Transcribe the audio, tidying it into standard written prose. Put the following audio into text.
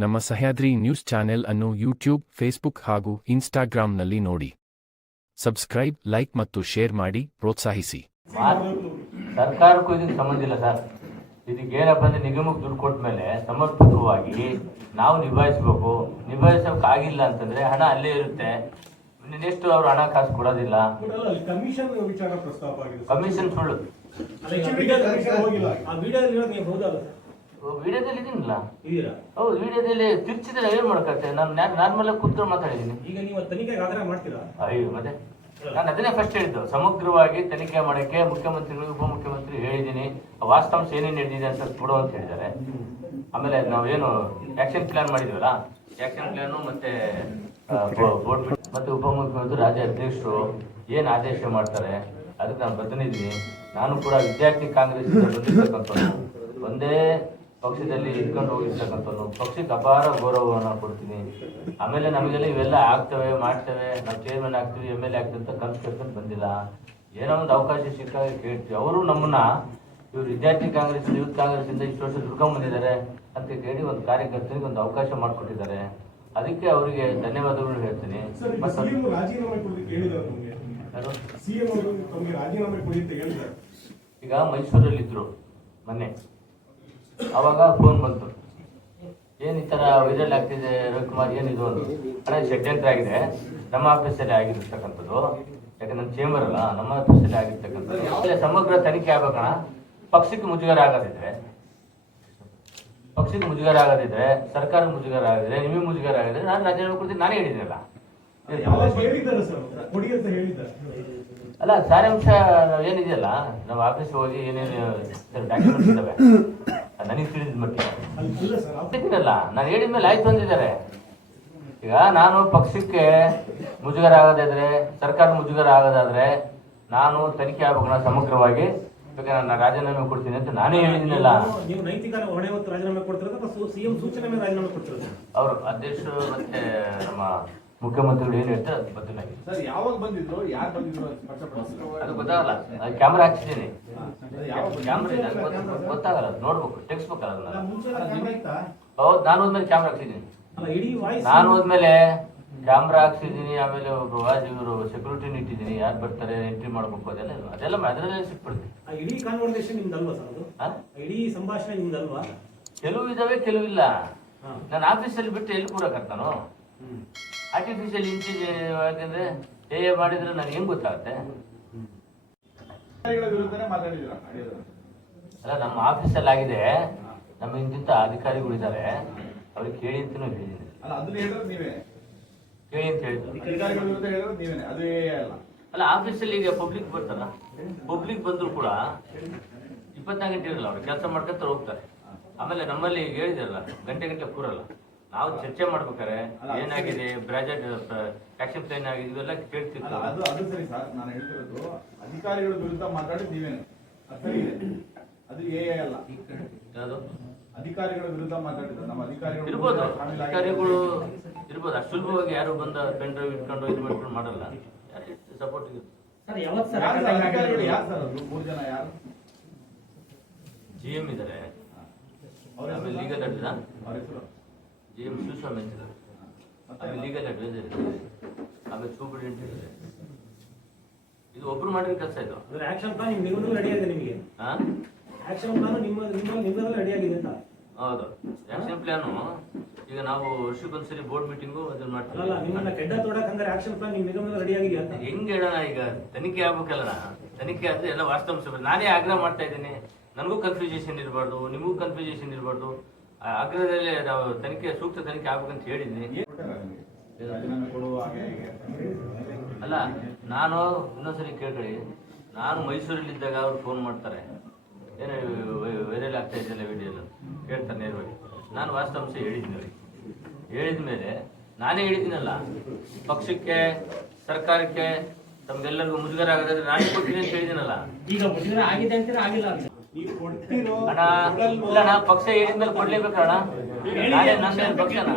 ನಮ್ಮ Sahyadri news channel ಅನ್ನು YouTube, Facebook ಹಾಗೂ ಇನ್ಸ್ಟಾಗ್ರಾಂನಲ್ಲಿ ನೋಡಿ. ಸಬ್ಸ್ಕ್ರೈಬ್, ಲೈಕ್ ಮತ್ತು ಶೇರ್ ಮಾಡಿ ಪ್ರೋತ್ಸಾಹಿಸಿ. ಸರ್ಕಾರಕ್ಕೂ ಇದಕ್ಕೆ ಸಂಬಂಧ ಇಲ್ಲ ಸರ್. ಇದಕ್ಕೆ ಏನಪ್ಪ ಅಂದರೆ ನಿಗಮಕ್ಕೆ ದುಡ್ಡು ಕೊಟ್ಟ ಮೇಲೆ ಸಮರ್ಪಕವಾಗಿ ನಾವು ನಿಭಾಯಿಸಬೇಕು. ನಿಭಾಯಿಸೋಕ್ಕಾಗಿಲ್ಲ ಅಂತಂದರೆ ಹಣ ಅಲ್ಲೇ ಇರುತ್ತೆ. ನೆಕ್ಸ್ಟ್ ಅವರು ಹಣ ಕಾಸು ಕೊಡೋದಿಲ್ಲ. ಕಮಿಷನ್ ಸುಳ್ಳು. ವಿಡಿಯೋದಲ್ಲಿ ಇದೀನಿಲ್ಲ. ಹೌದು, ವಿಡಿಯೋದಲ್ಲಿ ತಿರ್ಚಿದ್ರೆ ಏನ್ ಮಾಡಕತ್ತೆ? ನಾನು ನಾರ್ಮಲ್ ಆಗಿ ಕೂತ್ಕೊಂಡು ಮಾತಾಡಿದ್ದೀನಿ. ಈಗ ನೀವು ತನಿಖೆಗೆ ಆಗ್ರಹ ಮಾಡ್ತೀರಾ? ಅಯ್ಯೋ, ಮತ್ತೆ ನಾನು ಅದನ್ನೇ ಫಸ್ಟ್ ಹೇಳಿದ್ದು, ಸಮಗ್ರವಾಗಿ ತನಿಖೆ ಮಾಡೋಕ್ಕೆ ಮುಖ್ಯಮಂತ್ರಿಗಳು, ಉಪಮುಖ್ಯಮಂತ್ರಿ ಹೇಳಿದ್ದೀನಿ. ವಾಸ್ತವಾಂಶ ಏನೇನು ನಡೆದಿದೆ ಅಂತ ಕೊಡು ಅಂತ ಹೇಳಿದ್ದಾರೆ. ಆಮೇಲೆ ನಾವೇನು ಆಕ್ಷನ್ ಪ್ಲಾನ್ ಮಾಡಿದ್ವಲ್ಲ, ಆಕ್ಷನ್ ಪ್ಲಾನು ಮತ್ತೆ ಬೋರ್ಡ್ ಮತ್ತೆ ಉಪಮುಖ್ಯಮಂತ್ರಿ, ರಾಜ್ಯ ಅಧ್ಯಕ್ಷರು ಏನು ಆದೇಶ ಮಾಡ್ತಾರೆ ಅದಕ್ಕೆ ನಾನು ಬದಲಿದ್ದೀನಿ. ನಾನು ಕೂಡ ವಿದ್ಯಾರ್ಥಿ ಕಾಂಗ್ರೆಸ್ ಬಂದಿರ್ತಕ್ಕಂಥದ್ದು, ಒಂದೇ ಪಕ್ಷದಲ್ಲಿ ಇಟ್ಕೊಂಡು ಹೋಗಿರ್ತಕ್ಕಂಥದ್ದು, ಪಕ್ಷಕ್ಕೆ ಅಪಾರ ಗೌರವವನ್ನು ಕೊಡ್ತೀನಿ. ಆಮೇಲೆ ನಮಗೆಲ್ಲ ಇವೆಲ್ಲ ಆಗ್ತವೆ, ಮಾಡ್ತೇವೆ, ನಾವು ಚೇರ್ಮನ್ ಆಗ್ತೀವಿ, MLA ಆಗ್ತೀವಿ ಅಂತ ಕನ್ಸ್ಕೊಂಡು ಬಂದಿಲ್ಲ. ಏನೋ ಒಂದು ಅವಕಾಶ ಸಿಕ್ಕಾಗ ಕೇಳ್ತೀವಿ. ಅವರು ನಮ್ಮನ್ನ ಇವರು ವಿದ್ಯಾರ್ಥಿ ಕಾಂಗ್ರೆಸ್, ಯೂತ್ ಕಾಂಗ್ರೆಸ್ಸಿಂದ ಇಷ್ಟು ವರ್ಷ ದುಡ್ಕೊಂಡು ಬಂದಿದ್ದಾರೆ ಅಂತ ಕೇಳಿ ಒಂದು ಕಾರ್ಯಕರ್ತರಿಗೆ ಒಂದು ಅವಕಾಶ ಮಾಡಿಕೊಟ್ಟಿದ್ದಾರೆ. ಅದಕ್ಕೆ ಅವರಿಗೆ ಧನ್ಯವಾದಗಳು ಹೇಳ್ತೀನಿ. ಈಗ ಮೈಸೂರಲ್ಲಿದ್ದರು ಮೊನ್ನೆ, ಅವಾಗ ಫೋನ್ ಬಂತು, ಏನು ಈ ಥರ ವೈರಲ್ ಆಗ್ತಿದೆ ರವಿಕುಮಾರ್, ಏನಿದು ಒಂದು ಹಣ ಷಡ್ಯಂತ್ರ ಆಗಿದೆ, ನಮ್ಮ ಆಫೀಸಲ್ಲಿ ಆಗಿರ್ತಕ್ಕಂಥದ್ದು. ಯಾಕಂದ್ರೆ ನನ್ನ ಚೇಂಬರ್ ಅಲ್ಲ, ನಮ್ಮ ಆಫೀಸಲ್ಲಿ ಆಗಿರ್ತಕ್ಕಂಥದ್ದು. ಸಮಗ್ರ ತನಿಖೆ ಆಗ್ಬೇಕಣ. ಪಕ್ಷಕ್ಕೆ ಮುಜುಗರ ಆಗೋದಿದ್ರೆ, ಸರ್ಕಾರ ಮುಜುಗರ ಆಗಿದ್ರೆ, ನಿಮಗೆ ಮುಜುಗರ ಆಗಿದ್ರೆ ನಾನು ರಾಜೀನಾಮೆ ಕೊಡ್ತೀನಿ. ನಾನೇ ಹೇಳಿದ್ನಲ್ಲ. ಅಲ್ಲ, ಸಾರಾಂಶ ಏನಿದೆಯಲ್ಲ, ನಮ್ಮ ಆಫೀಸ್ಗೆ ಹೋಗಿ ಏನೇನು ಡಾಕ್ಯುಮೆಂಟ್ಸ್ ಇದ್ದಾವೆ ನನಗೆ ತಿಳಿದ ಮಟ್ಟಿಗೆ ನಾನು ಹೇಳಿದ ಮೇಲೆ ಆಯ್ತು ಅಂದಿದ್ದಾರೆ. ಈಗ ನಾನು ಪಕ್ಷಕ್ಕೆ ಮುಜುಗರ ಆಗೋದಾದ್ರೆ, ಸರ್ಕಾರ ಮುಜುಗರ ಆಗೋದಾದ್ರೆ ನಾನು ತನಿಖೆ ಆಗ್ಬೇಕಣ್ಣ ಸಮಗ್ರವಾಗಿ, ಬೇಕಾದ್ರೆ ನಾನು ರಾಜೀನಾಮೆ ಕೊಡ್ತೀನಿ ಅಂತ ನಾನೇ ಹೇಳಿದ್ದೀನಲ್ಲ. ನೀವು ನೈತಿಕ ಹೊಣೆ ಹೊತ್ತು ರಾಜೀನಾಮೆ ಕೊಡ್ತಿರೋದು ಅಥವಾ ಸಿಎಂ ಸೂಚನೆ ಮೇಲೆ ರಾಜೀನಾಮೆ ಕೊಡ್ತಿರೋದು? ಅವರು ಅಧ್ಯಕ್ಷರು ಮತ್ತೆ ನಮ್ಮ ಮುಖ್ಯಮಂತ್ರಿಗಳು ಏನು ಹೇಳ್ತಾರೆ ಅದು ಬದಲಾಗಿದೆ. ಅದು ಗೊತ್ತಾಗಲ್ಲ. ಕ್ಯಾಮ್ರಾ ಹಾಕ್ಸಿದ್ದೀನಿ, ಕ್ಯಾಮ್ರಾ ಗೊತ್ತಾಗಲ್ಲ, ನೋಡ್ಬೇಕು, ತೆಗಿಸ್ಬೇಕಲ್ಲ ಅದನ್ನ. ಹೌದು, ನಾನು ಹೋದ್ಮೇಲೆ ಕ್ಯಾಮ್ರಾ ಹಾಕ್ಸಿದ್ದೀನಿ. ನಾನು ಹೋದ್ಮೇಲೆ ಕ್ಯಾಮ್ರಾ ಹಾಕ್ಸಿದ್ದೀನಿ. ಆಮೇಲೆ ಇವರು ಸೆಕ್ಯೂರಿಟಿನ ಇಟ್ಟಿದ್ದೀನಿ, ಯಾರು ಬರ್ತಾರೆ ಎಂಟ್ರಿ ಮಾಡ್ಬೇಕು, ಅದೆಲ್ಲ ಅದರಲ್ಲೇ ಸಿಕ್ಬಿಡ್ತೀನಿ. ಇಡೀ ಕಾನ್ವರ್ಸೇಷನ್ ನಿಮ್ದಲ್ವಾ ಸರ್ ಅದು? ಇಡೀ ಸಂಭಾಷಣೆ ನಿಮ್ದಲ್ವಾ? ಕೆಲವು ಇದಾವೆ, ಕೆಲವು ಇಲ್ಲ. ನಾನು ಆಫೀಸಲ್ಲಿ ಬಿಟ್ಟು ಎಲ್ಲಿ ಕೂರಕತ್ತ ನಾನು? ಆರ್ಟಿಫಿಷಿಯಲ್ ಇಂಟೆಲಿಜೆನ್ಸ್ ಯಾಕಂದ್ರೆ ಮಾಡಿದ್ರೆ ನನಗೆ ಹೆಂಗ್ ಗೊತ್ತಾಗುತ್ತೆ? ಅಲ್ಲ, ನಮ್ಮ ಆಫೀಸಲ್ಲಿ ಆಗಿದೆ. ನಮ್ಮ ಇಂತಿಂತ ಅಧಿಕಾರಿಗಳಿದ್ದಾರೆ, ಅವ್ರಿಗೆ ಕೇಳಿ ಅಂತನೂ ಹೇಳಿದ್ದೀನಿ. ಕೇಳಿ ಅಂತ ಹೇಳಿದ್ರು. ಅಲ್ಲ, ಆಫೀಸಲ್ಲಿ ಈಗ ಪಬ್ಲಿಕ್ ಬರ್ತಾರ, ಪಬ್ಲಿಕ್ ಬಂದ್ರು ಕೂಡ 24 ಗಂಟೆ ಇರಲ್ಲ, ಅವ್ರು ಕೆಲಸ ಮಾಡ್ಕೊಂತ ಹೋಗ್ತಾರೆ. ಆಮೇಲೆ ನಮ್ಮಲ್ಲಿ ಹೇಳಿದಾರಲ್ಲ, ಗಂಟೆ ಕೂರಲ್ಲ. ನಾವು ಚರ್ಚೆ ಮಾಡ್ಬೇಕಾರೆ ಏನಾಗಿದೆ, ಬ್ರಾಜೆಟ್ ಆಕ್ಷನ್ ಪ್ಲಾನ್ ಆಗಿದೆ, ಇವೆಲ್ಲ ಕೇಳ್ತಿರ್ತೀವಿ. ಅದು ಸರಿ ಸರ್, ನಾನು ಹೇಳ್ತಿರೋದು ಅಧಿಕಾರಿಗಳ ವಿರುದ್ಧ ಮಾತಾಡಿದ್ದು ನೀವೇನು? ಅದು ಅಲ್ಲ. ಯಾವುದು ಅಧಿಕಾರಿಗಳ ವಿರುದ್ಧ ಮಾತಾಡಿದ್ರು? ನಮ್ಮ ಅಧಿಕಾರಿಗಳು ಇರ್ಬೋದು, ಇರ್ಬೋದು. ಅಷ್ಟು ಸುಲಭವಾಗಿ ಯಾರು ಬಂದ ಪೆನ್ ಡ್ರೈವ್ ಇಟ್ಕೊಂಡು ಇದು ಮಾಡ್ಕೊಂಡು ಮಾಡಲ್ಲ. ಸಪೋರ್ಟ್ GM ಇದ್ದಾರೆ, ಆಮೇಲೆ ಲೀಗಲ್ ಅಡ್ವೈಸರ್, GM ಶಿವಸ್ವಾಮಿ ಅಂತಿದ್ದಾರೆ, ಆಮೇಲೆ ಲೀಗಲ್ ಅಡ್ವೈಸರ್ ಇದ್ದಾರೆ, ಆಮೇಲೆ ಸೂಪರಿಂಟೆಂಡೆಂಟ್ ಇದ್ದಾರೆ. ಇದು ಒಬ್ರು ಮಾಡಿರೋ ಕೆಲಸ. ಇದು ಆಕ್ಷನ್ ಪ್ಲಾನ್ ನಿಮ್ಮದು ರೆಡಿ ಆಗಿದೆ. ನಿಮಗೆ ಆಕ್ಷನ್ ಪ್ಲಾನ್ ನಿಮ್ಮದು ರೆಡಿ ಆಗಿದೆ ಅಂತ? ಹೌದು, ಆಕ್ಷನ್ ಪ್ಲಾನು ಈಗ ನಾವು ವರ್ಷಕ್ಕೊಂದ್ಸರಿ ಬೋರ್ಡ್ ಮೀಟಿಂಗು ಅದನ್ನ ಮಾಡ್ತೀವಿ. ನಿಮ್ಮನ್ನ ಕೆಡ್ಡ ತೋಡಕ್ ಹಂಗಾರೆ ಆಕ್ಷನ್ ಪ್ಲಾನ್ ನಿಮ್ಮ ನಿಗಮದಲ್ಲಿ ರೆಡಿ ಆಗಿದೆ ಅಂತ ಹೆಂಗ್ ಹೇಳೋಣ? ಈಗ ತನಿಖೆ ಆಗ್ಬೇಕಲ್ಲ. ತನಿಖೆ ಆದ್ರೆ ಎಲ್ಲ ವಾಸ್ತವಾಂಶ. ನಾನೇ ಆಗ್ರಹ ಮಾಡ್ತಾ ಇದ್ದೀನಿ, ನನಗೂ ಕನ್ಫ್ಯೂಷನ್ ಇರಬಾರ್ದು, ನಿಮಗೂ ಕನ್ಫ್ಯೂಷನ್ ಇರಬಾರ್ದು. ಆಗ್ರಹದಲ್ಲಿ ನಾವು ಸೂಕ್ತ ತನಿಖೆ ಆಗ್ಬೇಕಂತ ಹೇಳಿದ್ದೀನಿ. ಅಲ್ಲ, ನಾನು ಇನ್ನೊಂದ್ಸರಿ ಕೇಳ್ಕೊಳ್ಳಿ, ನಾನು ಮೈಸೂರಲ್ಲಿದ್ದಾಗ ಅವ್ರು ಫೋನ್ ಮಾಡ್ತಾರೆ, ಏನು ವೈರಲ್ ಆಗ್ತಾ ಇದೆಯಲ್ಲ ವಿಡಿಯೋ ಕೇಳ್ತಾರೆ ನೇರವಾಗಿ. ನಾನು ವಾಸ್ತವಾಂಶ ಹೇಳಿದ್ದೀನಿ. ಹೇಳಿದ ಮೇಲೆ ನಾನೇ ಹೇಳಿದ್ದೀನಲ್ಲ, ಪಕ್ಷಕ್ಕೆ, ಸರ್ಕಾರಕ್ಕೆ, ತಮ್ಗೆಲ್ಲರಿಗೂ ಮುಜುಗರ ಆಗೋದಾದ್ರೆ ನಾನೇ ಕೊಡ್ತೀನಿ ಅಂತ ಹೇಳಿದ್ದೀನಲ್ಲ. ಈಗ ಮುಜುಗರ ಆಗಿದೆ ಅಂತೀರಾ? ಆಗಿಲ್ಲ ಅಣ್ಣ, ಇಲ್ಲ, ಪಕ್ಷ ಹೇಳಿದ್ಮೇಲೆ ಕೊಡ್ಲೇಬೇಕಣ್ಣ. ನಾನೇ ನನ್ನ ಪಕ್ಷನ